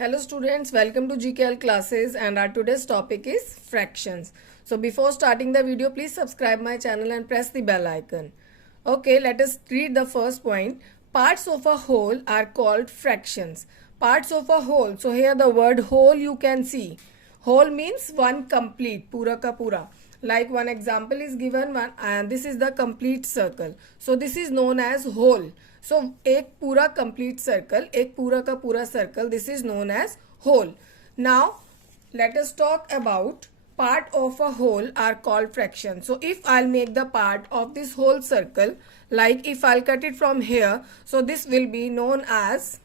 Hello students, welcome to GKL classes and our today's topic is fractions. So before starting the video, please subscribe my channel and press the bell icon. Okay, let us read the first point. Parts of a whole are called fractions. Parts of a whole. So here the word whole you can see. Whole means one complete, pura ka pura. Like one example is given one and this is the complete circle. So this is known as whole. So एक पूरा complete circle, एक पूरा का पूरा circle, this is known as whole. Now let us talk about part of a whole are called fractions. So if I'll make the part of this whole circle, like if I'll cut it from here, so this will be known as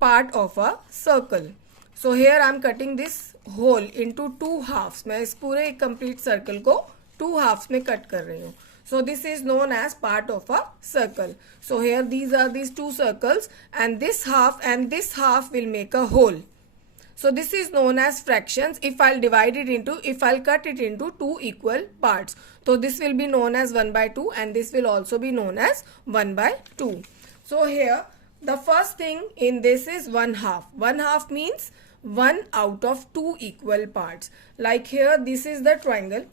part of a circle. So here I'm cutting this whole into two halves. मैं इस पूरे complete circle को two halves में cut कर रही हूँ. So this is known as part of a circle. So here these are these two circles and this half will make a whole. So this is known as fractions if I'll cut it into two equal parts. So this will be known as 1 by 2 and this will also be known as 1 by 2. So here the first thing in this is 1 half. 1 half means 1 out of 2 equal parts. Like here this is the triangle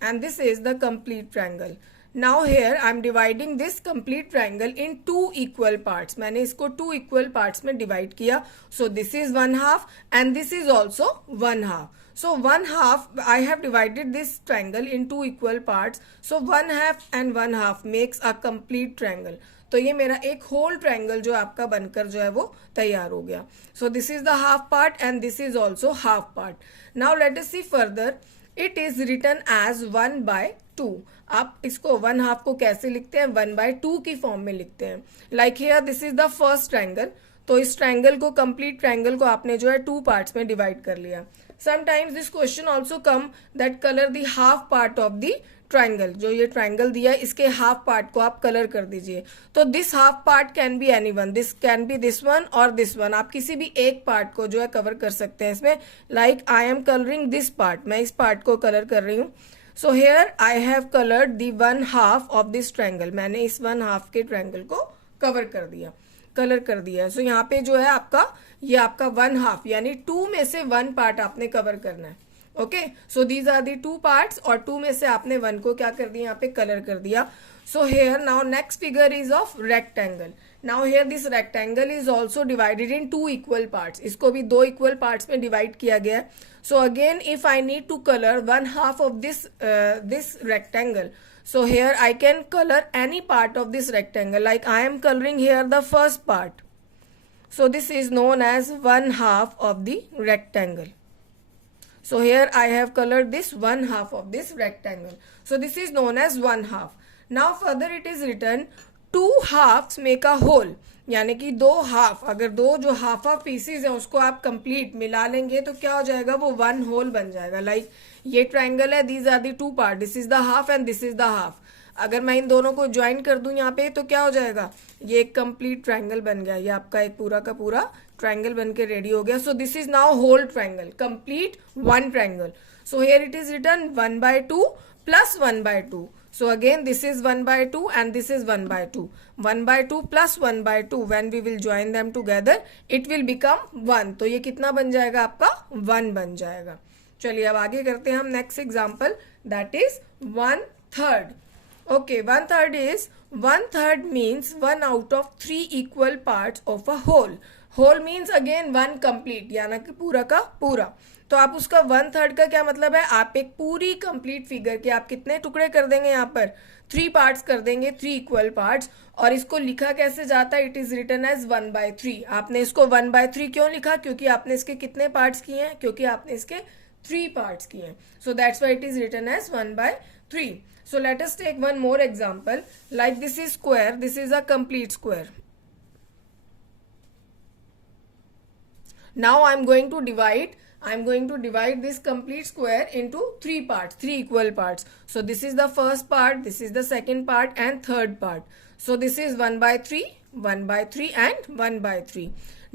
and this is the complete triangle. Now here I am dividing this complete triangle in two equal parts. मैंने इसको two equal parts में divide किया. So this is 1 half and this is also 1 half. So 1 half I have divided this triangle in two equal parts. So 1 half and 1 half makes a complete triangle. तो ये मेरा एक whole triangle जो आपका बनकर जो है वो तैयार हो गया. So this is the half part and this is also half part. Now let us see further. It is written as 1 by 2. आप इसको 1 half को कैसे लिखते हैं? 1 by 2 की फॉर्म में लिखते हैं. Like here this is the first triangle. तो इस ट्रायंगल को complete triangle को आपने जो है two parts में divide कर लिया. Sometimes this question also come that color the half part of the triangle. जो ये ट्राइंगल दिया है इसके हाफ पार्ट को आप कलर कर दीजिए. तो this half part can be any one, this can be this one और दिस वन. आप किसी भी एक पार्ट को जो है कवर कर सकते हैं इसमें. Like I M colouring this part, मैं इस पार्ट को कलर कर रही हूँ. So here I have coloured the 1 half of this triangle. मैंने इस 1 half के ट्राइंगल को कवर कर दिया, कलर कर दिया. सो यहाँ पे जो है आपका ये आपका 1 half यानी 2 में से 1 पार्ट आपने कवर करना है. Okay, so these are the 2 parts और 2 में से आपने 1 को क्या कर दिया, यहाँ पे कलर कर दिया. So here now next figure is of rectangle. Now here this rectangle is also divided in 2 equal parts. इसको भी 2 equal parts में डिवाइड किया गया है. So again if I need to colour 1 half of this rectangle, so here I can color any part of this rectangle. Like I am coloring here the first part. So this is known as 1 half of the rectangle. So here I have colored this 1 half of this rectangle. So this is known as 1 half. Now further it is written 2 halves make a whole. यानी कि 2 half, अगर 2 जो half of PCs है उसको आप complete मिला लेंगे तो क्या हो जाएगा, वो 1 होल बन जाएगा. लाइक ये ट्राइंगल है, these are the 2 part, this is the half and this is the half. अगर मैं इन दोनों को ज्वाइन कर दूं यहाँ पे तो क्या हो जाएगा, ये एक कंप्लीट ट्राइंगल बन गया. ये आपका एक पूरा का पूरा ट्राइंगल बन के रेडी हो गया. So this is now whole triangle, complete 1 triangle. So here it is written 1 by 2 plus 1 by 2. So again this is 1 by 2 and this is 1 by 2. 1 by 2 plus 1 by 2, when we will join them together it will become 1. तो ये कितना बन जाएगा आपका, 1 बन जाएगा. चलिए अब आगे करते हैं हम next example, that is 1/3. Okay, 1/3 is 1/3 means 1 out of 3 equal parts of a whole. Whole means again 1 complete यानी कि पूरा का पूरा. तो आप उसका 1/3 का क्या मतलब है, आप एक पूरी कंप्लीट फिगर के आप कितने टुकड़े कर देंगे, यहाँ पर 3 parts कर देंगे, 3 equal parts. और इसको लिखा कैसे जाता है, it is written as 1 by 3. आपने इसको 1 by 3 क्यों लिखा, क्योंकि आपने इसके कितने पार्ट्स किए हैं, क्योंकि आपने इसके 3 parts किए हैं. So that's why it is written as 1 by 3. So let us take one more example. Like this is square, this is a complete square. Now I am going to divide this complete square into 3 parts, 3 equal parts. So this is the first part, this is the second part and third part. So this is 1 by 3, 1 by 3 and 1 by 3.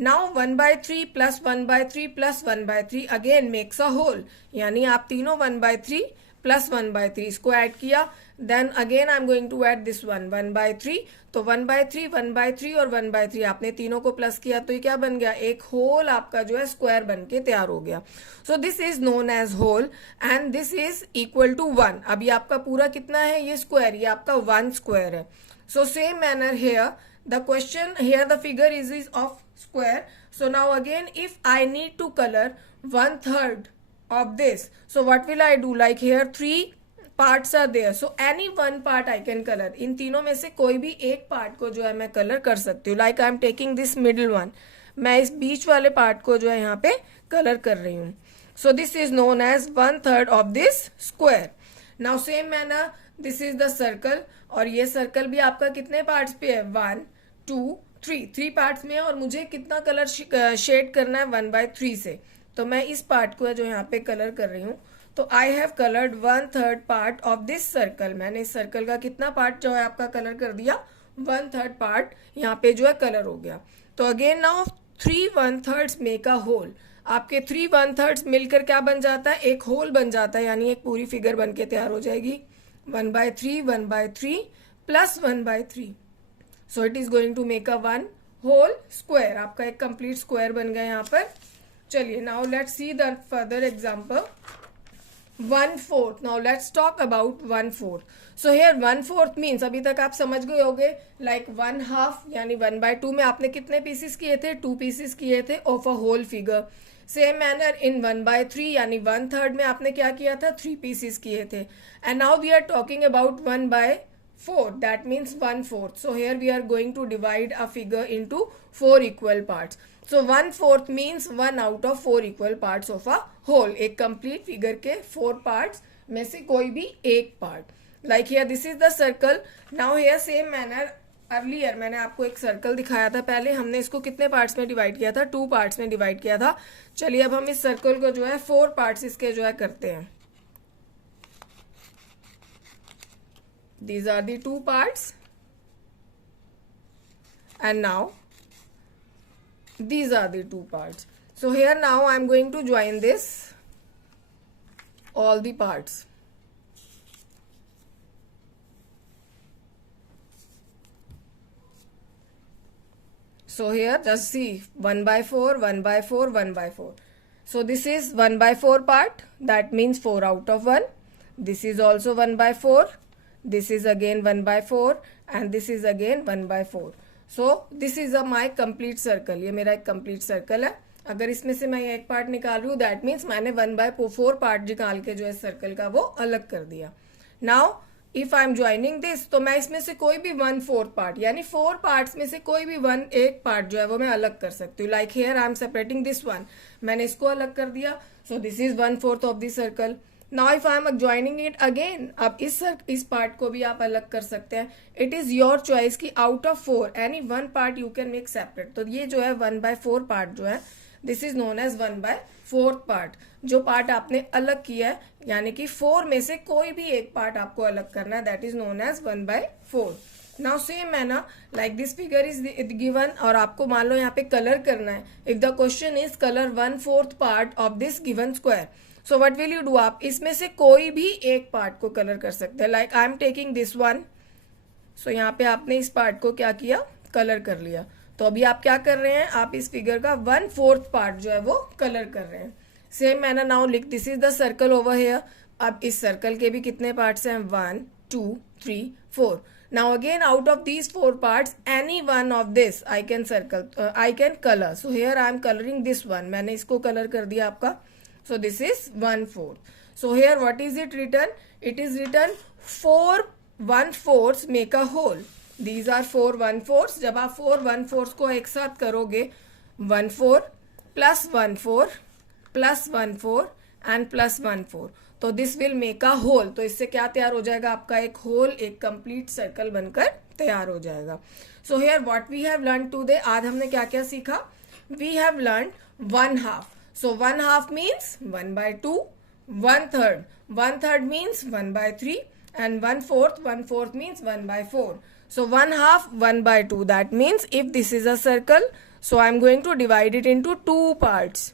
Now 1 by 3 plus 1 by 3 plus 1 by 3 again makes a whole. यानी आप तीनों 1 by 3 plus 1/3 इसको add किया, then again I am going to add this 1/3, तो 1/3 1/3 और 1/3 आपने तीनों को प्लस किया तो ये क्या बन गया, एक होल आपका जो है स्क्वायर बन के तैयार हो गया. So this is known as whole and this is equal to 1. अभी आपका पूरा कितना है, ये स्क्वायर, ये आपका 1 स्क्वायर है. So same manner here the question here, the figure is of square. So now again if I need to color 1/3 of this, so what will I do, like here 3 parts are there, so any one part I can color. इन तीनों में से कोई भी एक part को जो है मैं कलर कर सकती हूँ. like I am taking this middle one, मैं इस बीच वाले पार्ट को जो है यहाँ पे कलर कर रही हूँ. so this is known as 1/3 of this square. now same manner this is the circle, और ये सर्कल भी आपका कितने पार्ट्स पे है, 1 2 3 पार्ट्स में है, और मुझे कितना कलर शेड करना है 1/3 से, तो मैं इस पार्ट को जो यहाँ पे कलर कर रही हूँ. तो I have coloured 1/3 part of this circle. मैंने इस सर्कल का कितना पार्ट जो है आपका कलर कर दिया, 1/3 पार्ट यहाँ पे जो है कलर हो गया. तो again now 3/1/3 make a whole. आपके 3/1/3 मिलकर क्या बन जाता है, एक होल बन जाता है, यानी एक पूरी फिगर बन के तैयार हो जाएगी. 1/3 1/3 plus 1/3, so it is going to make a 1 whole square. आपका एक कंप्लीट स्क्वायर बन गया यहाँ पर. चलिए now let's see the further example. 1/4. Now let's talk about 1/4. So here 1/4 means, अभी तक आप समझ गए होंगे, लाइक 1/2 यानी 1/2 में आपने कितने पीसेस किए थे, 2 पीसेस किए थे of a whole figure. Same manner in 1/3 यानी 1/3 में आपने क्या किया था, 3 पीसेस किए थे. And now we are talking about 1/4, that means 1/4. so here we are going to divide a figure into 4 equal parts. so 1/4 means 1 out of 4 equal parts of a whole. एक complete figure के 4 parts में से कोई भी एक part. like here this is the circle. now here same manner, earlier मैंने आपको एक सर्कल दिखाया था, पहले हमने इसको कितने पार्ट्स में डिवाइड किया था, 2 पार्ट्स में डिवाइड किया था. चलिए अब हम इस सर्कल को जो है 4 पार्ट्स इसके जो है करते हैं. These are the 2 parts, and now these are the 2 parts. So here now I am going to join this all the parts. So here just see 1/4 1/4 1/4. So this is 1/4 part, that means 4 out of 1. This is also 1/4. This is again 1/4 and this is again 1/4. So this is my complete circle. ये मेरा एक complete circle है. अगर इसमें से मैं एक part निकाल रही हूँ, that means मैंने 1/4 पार्ट निकाल के जो है सर्कल का वो अलग कर दिया. Now if I am joining this, तो मैं इसमें से कोई भी 1/4 पार्ट यानी 4 पार्ट्स में से कोई भी एक पार्ट जो है वो मैं अलग कर सकती हूँ. like here I am separating this one, मैंने इसको अलग कर दिया. so this is 1/4 of the circle. now if I am joining it again, अब इस पार्ट को भी आप अलग कर सकते हैं. it is your choice कि out of 4 any one part you can make separate. तो ये जो है 1/4 पार्ट जो है, this is known as 1/4 part. जो पार्ट आपने अलग किया है, यानी कि 4 में से कोई भी एक पार्ट आपको अलग करना है, that is known as 1/4. Now same manner like this figure is given, और आपको मान लो यहाँ पे कलर करना है. If the question is colour 1/4 part of this given square, so what will you do, आप इसमें से कोई भी एक पार्ट को कलर कर सकते हैं. Like I am taking this one. So यहाँ पे आपने इस पार्ट को क्या किया, कलर कर लिया. तो अभी आप क्या कर रहे हैं, आप इस फिगर का 1/4 पार्ट जो है वो कलर कर रहे हैं. सेम मैनर नाउ लिख this is the circle over here. अब इस सर्कल के भी कितने पार्ट्स हैं, 1 2 3 4. Now again out of these 4 parts any one of this I can colour. So here I am colouring this one, मैंने इसको colour कर दिया आपका. so this is 1/4. so here what is it written, it is written 4 1/4 make a whole. these are 4 1/4. जब आप 4 1/4 को एक साथ करोगे, 1/4 प्लस 1/4 प्लस 1/4 एंड प्लस 1/4, तो this will make a whole. तो इससे क्या तैयार हो जाएगा, आपका एक होल, एक कंप्लीट सर्कल बनकर तैयार हो जाएगा. So here what we have learn today, आज हमने क्या क्या सीखा, we have learn 1/2. So 1/2 means 1/2, 1/3, 1/3 means 1/3, and 1/4 means 1/4. So 1/2 1/2. That means if this is a circle, so I am going to divide it into 2 parts.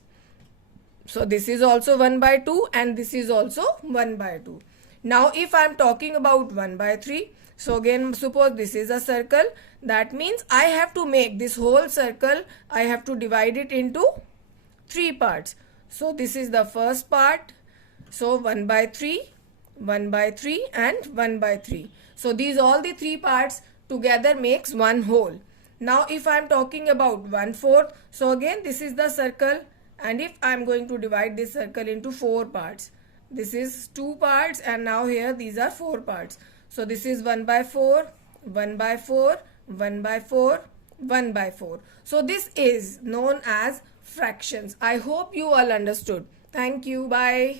So this is also 1/2 and this is also 1/2. Now if I am talking about 1 by 3, so again suppose this is a circle, that means I have to make this whole circle, I have to divide it into 3 parts. So this is the first part, so 1 by 3, 1 by 3 and 1 by 3. So these all the 3 parts together makes one whole. Now if I am talking about 1/4, so again this is the circle, and if I am going to divide this circle into 4 parts, this is 2 parts and now here these are 4 parts. So this is 1 by 4, 1 by 4, 1 by 4, 1 by 4. So this is known as fractions. I hope you all understood. Thank you. Bye.